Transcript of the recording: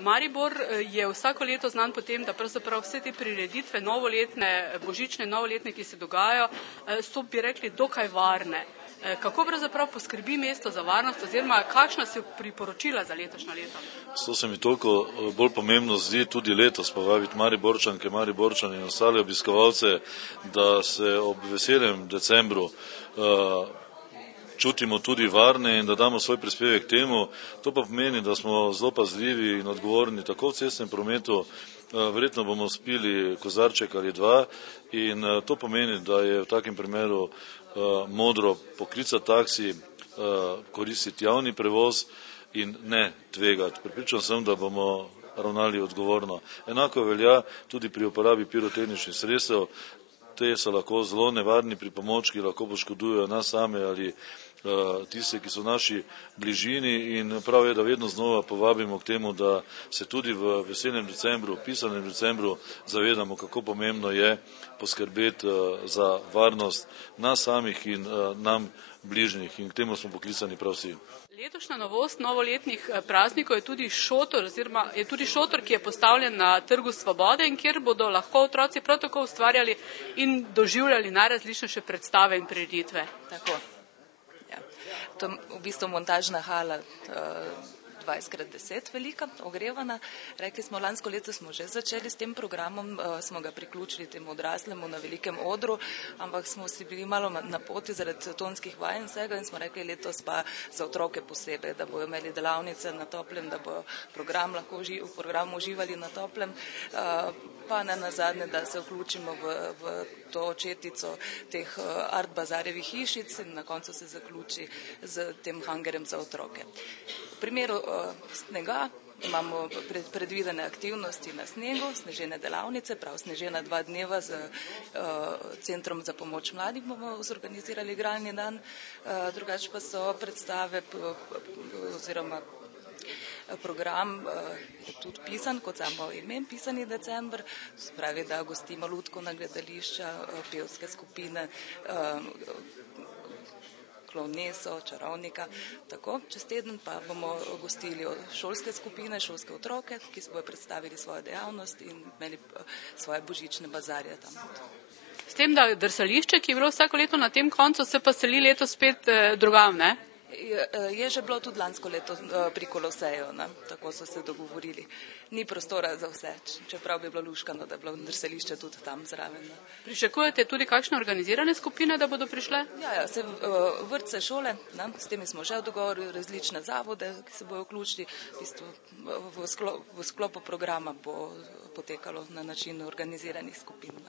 Maribor je vsako leto znan po tem, da pravzaprav vse te prireditve novoletne, božične novoletne, ki se dogajajo, so, bi rekli, dokaj varne. Kako pravzaprav poskrbi mesto za varnost oziroma kakšna so priporočila za letošnjo leto? To se mi toliko bolj pomembno zdi tudi letos povabiti Mariborčanke, Mariborčane in ostale obiskovalce, da se ob veselem decembru čutimo tudi varne in da damo svoj prispevek temu. To pa pomeni, da smo zelo pazljivi in odgovorni tako v cestnem prometu, verjetno bomo spili kozarček ali dva in to pomeni, da je v takem primeru modro poklicati taksi, koristiti javni prevoz in ne tvegati. Prepričan sem, da bomo ravnali odgovorno. Enako velja tudi pri uporabi pirotehničnih sredstev. Te so lahko zelo nevarni pripomočki, lahko poškodujejo nas same ali tiste, ki so v naši bližini in prav je, da vedno znova povabimo k temu, da se tudi v veselem decembru, pisanem decembru zavedamo, kako pomembno je poskrbeti za varnost nas samih in nam bližnjih in k temu smo poklicani prav vsi. Letošnja novost novoletnih praznikov je tudi šotor, ki je postavljen na Trgu Svobode in kjer bodo lahko otroci prav tako ustvarjali in doživljali najrazličnejše predstave in prireditve. Tako. Ja. To je v bistvu montažna hala 20x10 velika, ogrevana. Rekli smo, lansko leto smo že začeli s tem programom, smo ga priključili temu odraslemu na velikem odru, ampak smo si bili malo na poti zaradi tonskih vaj in vsega in smo rekli letos pa za otroke posebej, da bojo imeli delavnice na toplem, da bojo v programu uživali na toplem, pa ne nazadnje, da se vključimo v to četico teh art bazarjevih hišic in na koncu se zaključi z tem hangerjem za otroke. V primeru snega imamo predvidene aktivnosti na snegu, snežene delavnice, prav snežena 2 dneva z Centrom za pomoč mladim bomo zorganizirali igralni dan, drugače pa so predstave oziroma program je tudi pisan, kot samo ime, pisani december, se pravi, da gostimo lutkovna gledališča, pevske skupine, klovneso, čarovnika, tako. Čez teden pa bomo gostili šolske skupine, šolske otroke, ki se bodo predstavili svojo dejavnost in imeli svoje božične bazarje tam. S tem, da drsališče, ki je bilo vsako leto na tem koncu, se pa seli letos spet drugam, ne? Je že bilo tudi lansko leto pri Koloseju, ne? Tako so se dogovorili. Ni prostora za vse, čeprav bi bilo luškano, da je bilo drsališče tudi tam zraven. Ne? Pričakujete tudi kakšne organizirane skupine, da bodo prišle? Ja, se vrtce, šole, ne? S temi smo že v dogovoru, različne zavode, ki se bojo vključili, v sklopu programa bo potekalo na način organiziranih skupin.